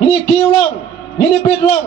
ini kiulang, ini pitlang.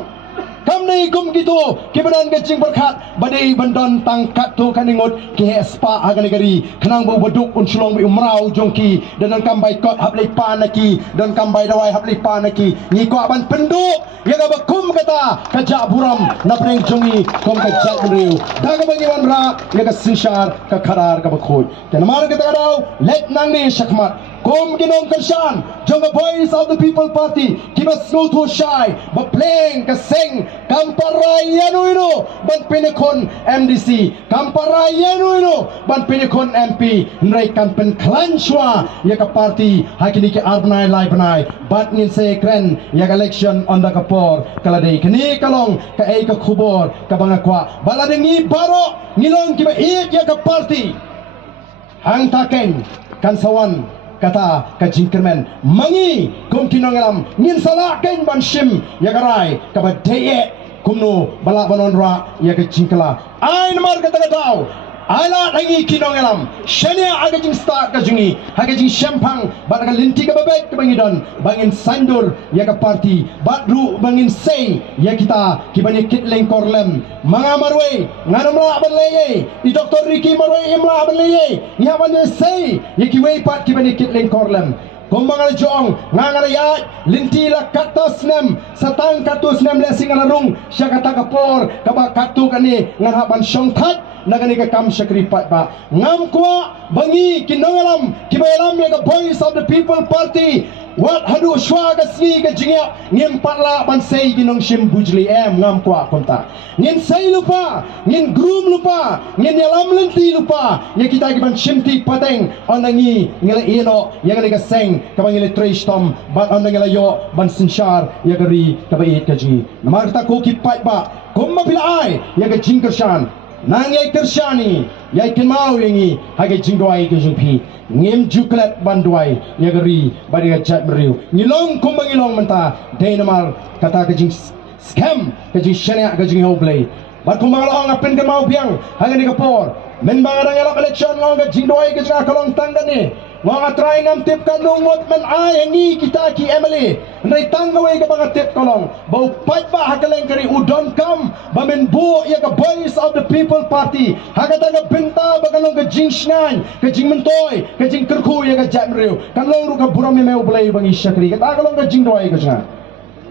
Kam nei kum gitu, kibadan kecing berkat, badai bandon tangkat tu kaningut, ki spa agan negeri, kenang bau beduk unsulong bi umrau jongki, dan kambai kot hablai panaki, dan kambai dawai hablai panaki, ni ko aban penduk, ya ga bakum kata, kajak buram, napreng jongi, kom kajak beriu, daga bagi wanra, ya ga sinsyar, ka karar ka bakhoy. Dan mar kata kadau, let nang ni syakmat. Kom ginong kersan, jong the voice of the people party, kiba snow shy, ba playing kaseng, kamparay yano ino, ban pinekon MDC, kamparay yano ino, ban pinekon MP, nray kampen klanshwa, yaka party, hakini ki arbanay lai banay, bat ngin se kren, yaka election on the kapor, kaladay, kani kalong, ka ay ka kubor, kabangakwa, baladengi baro, ngilong kiba iit yaka party, hang taken, kansawan, kata kajingkermen mangi kum kinongalam ngin salaken banshim yagarai kabadeye kumno balak banonra ya kajingkala ai namar kata katau ala lagi kinongalam shania agajing start kajungi agajing shampang baraga linti ka babek bangidon bangin sandur ya ka party badru bangin sei ya kita kibani kitleng korlem mga marwe nganamla banleye di Dr. Ricky marwe imla banleye nya bane sei ya kiwe pat kibani kitleng korlem Kumbangal jong ngangarayat linti la katos nem satang katus nem lesing alarung syakata kapor kaba katu kani nghaban syongthat nagani ka kam syakripat ba ngam kwa bangi kinongalam kibayalam ya ka voice of the people party wat hadu shwa ka sni ka jingya ngim parla ban sei ginong shim bujli ngam kwa konta ngin sei lupa ngin groom lupa ngin yalam linti lupa ya kita giban shimti pateng onangi ngila ino ya ka seng kabangile trace tom bat onangila yo ban sinshar ya gari kabait kaji namar ta ko kipat ba kumma pilai ya ka jingkershan nang yai kershani yai kenmau yangi hage jingdoi ke jungpi ngem juklet bandwai yagari bariga chat meriu ngilong kumbang ngilong menta denamar kata ke jing scam ke jing shania ke jing hoblay bat kumbang lo ngapin ke mau piang hage ni kapor men bangarang elok election ngong ke jingdoi ke jing kalong tangani ngong atrai ngam tip kanungot men ai ngi kita ki emily ndai tangawai ke bang tip kolong bau pat ba hakaleng kari udon kam bamen bu ya ka voice of the people party hakata ga benta bagalong ke jing shnan ke jing mentoy ke jing kerku ya ka jamriu kan long ru ka buram me meu blai bang isyakri ka kalong ke jing doi ke jang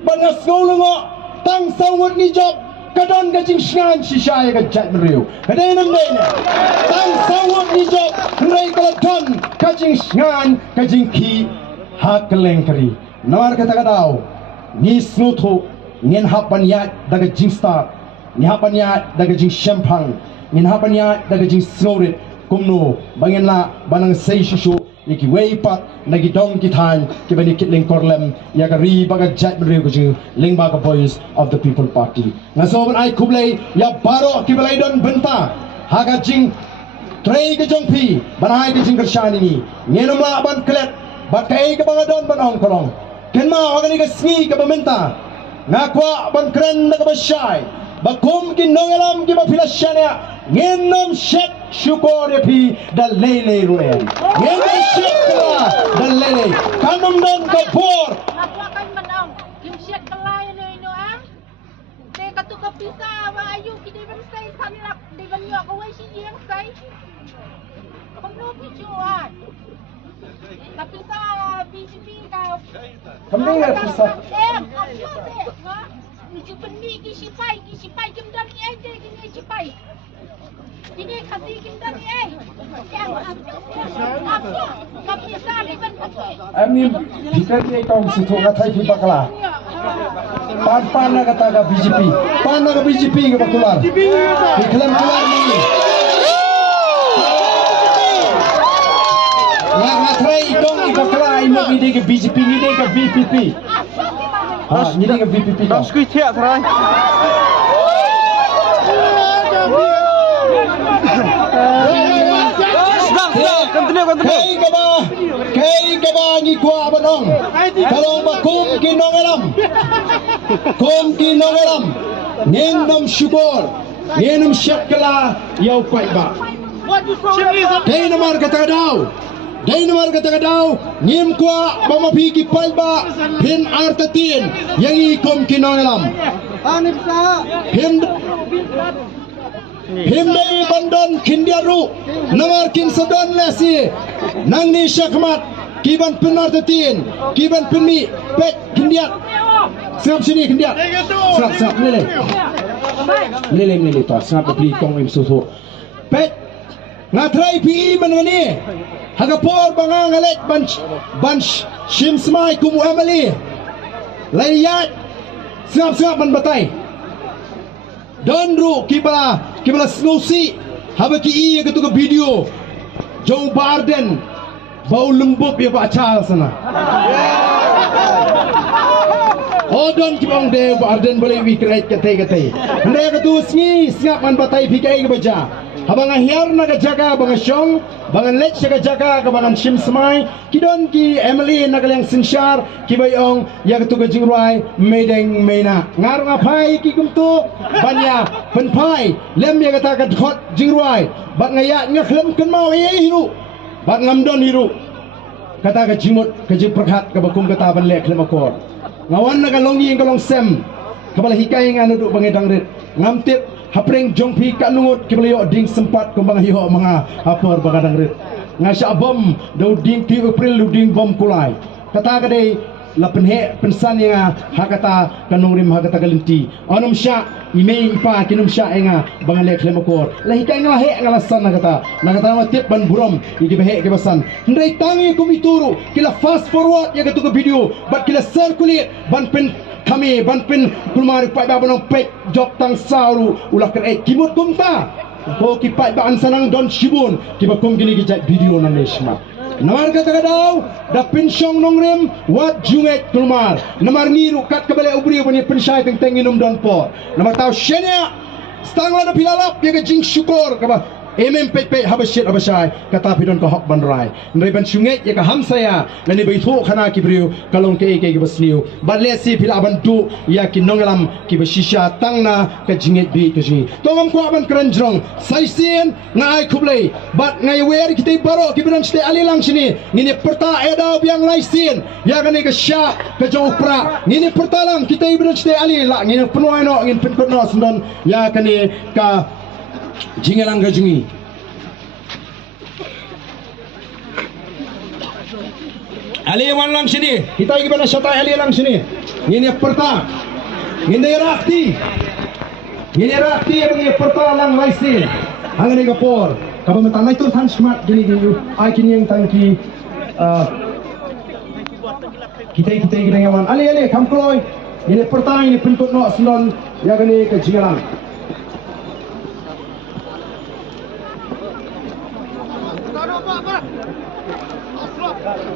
bangas ngolongo tang sawut ni job kadon ke jing shnan shisha ya ka jamriu kadai nam dai tang sawut ni job rai kalaton ke jing shnan ke jing ki hakaleng kari nawar kata kadau ni snutu ngin hapanya daga jing star ni hapanya daga jing champang ngin hapanya daga jing snorit kumno bangin la banang sei shishu iki weipat nagi dong kitan kibani kitling korlem ya gari baga jat beriu kuju lingba ka voice of the people party ngasoban ai kublai ya baro kibalai don benta haga jing trei ke jongpi banai ke jing kershani ni ngenumla ban klet bakai ke bangadon banong kolong kenma organi ke sngi ke bamenta ngakwa ban kren na kabasyay bakum kinongalam ki mafilasyanya ngenom shet syukur yapi dan lele rulen ngenom shet kala dan lele kanum don kapor ngakwa kan menang yung shet kala ino te katu kapisa wa ayu ki di ban sai sanilak di ban yo ko wai si yang sai kamno pichuan kapisa BGP ka kamne ya pisa Niji benih kisipai kimdan ni ai deh gini cipai. Ini kasih kimdan ni ai. Apa? Kapisa ni ban. Ami kita ni kau situ katai ki bakala pan na kata ka BJP pan na ka BJP ke bakular iklan keluar ni ngatrai dong bakala imo ni ke BJP ni ke VPP ni ke VPP Dah skui tiap terai. Kay kaba ni kwa banong kalong bakum kinongalam kum kinongalam ngenom syukur ngenom syakala yau pai ba kay namar kata daw Dai nomor kata kadau ngim kwa mama pigi palba pin artatin yang ikom kinongalam him dai bandon kindiaru nomor kin sadon lesi nang ni syakmat kiban pin artatin kiban pinmi pet kindiat serap sini kindiat serap lele to serap beli kong im susu pet ngatrai pi menani Hagapor bangang alet bunch shimsmai kumu amali layat siap man batai donru kibala snosi habaki iya ketuka video Joe Biden bau lembut ya Pak Charles sana Odon kibang de Biden boleh wikret kate hendak ketu sngi siap man batai pikai ke baca habang ahyar na kajaga bang asyong bang let siya kajaga kabangan shimsmai kidon ki Emily na kalyang sinsyar kibayong ya ketu kajingruai medeng mena ngar ngapai ki kumtu banya penpai lem ya kata kadhot jingruai bak ngaya ngaklem kenmau hiru bak ngamdon hiru kata kajimut kajing perkhat kabakum kata ban lek klem akor ngawan na kalongi kalong sem kabala hikay nga nuduk bangedang rit ngamtip hapreng jongpi kat lungut kibalayo ding sempat kumbang hiyo mga hapor bagadang rit ngasya bom daw ding ti April lu ding bom kulay kata kadai la penhe pensan nga hakata kanong rim hakata galinti onom sya ime ipa kinum sya nga bangale klemakor la hikay nga he ngalasan nakata matip ban burom igibehe kibasan ndai tangi kumituro kila fast forward ya ketu video but kila circulate ban pen kami banpin kulmari pai babon pek job tang sauru ulah ker kimut kumta ko ki pai ban sanang don shibun ki bakom gini ki video nan lesma namar kata kadau da pensyong nongrem wat junget kulmar namar ngiru kat kebale ubri bani pensyai teng tenginum don po namar tau shenya stangla da pilalap ya ke jing syukur ka MMPP habasyit habasay kata pidon ko hok banrai ndai ban sunget ya ka hamsaya nani baitho khana kibriu kalong ke basniu balesi pila bantu ya kinongalam ki basisha tangna ka jinget bi ka jingi tongam ko aban kranjrong saisen ngai kublei bat ngai wer kita baro kibran ste alilang sini ngini perta edau biang laisin ya kani ka sya ka jopra ngini pertalang kita ibran ste ali la ngini penuaino ngin penkono sendon ya kani ka jingelang gajungi ali wan lang sini kita gimana syata ali lang sini ini perta ini rakti ini perta lang laisin angani kapor kapag matanay to tan smart gini ay kini yang tangki kita ginawan ali kamkloy ini perta ini penkot no sendon ya gani ke jingelang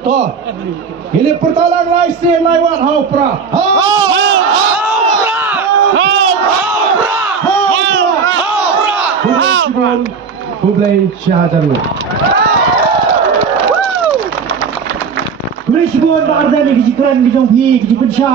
toh ini pertalang laisin laiwat haupra Kublai Syahajaru Kublai Sibun Ba'ardani Kijikran Kijongpi Kijipensya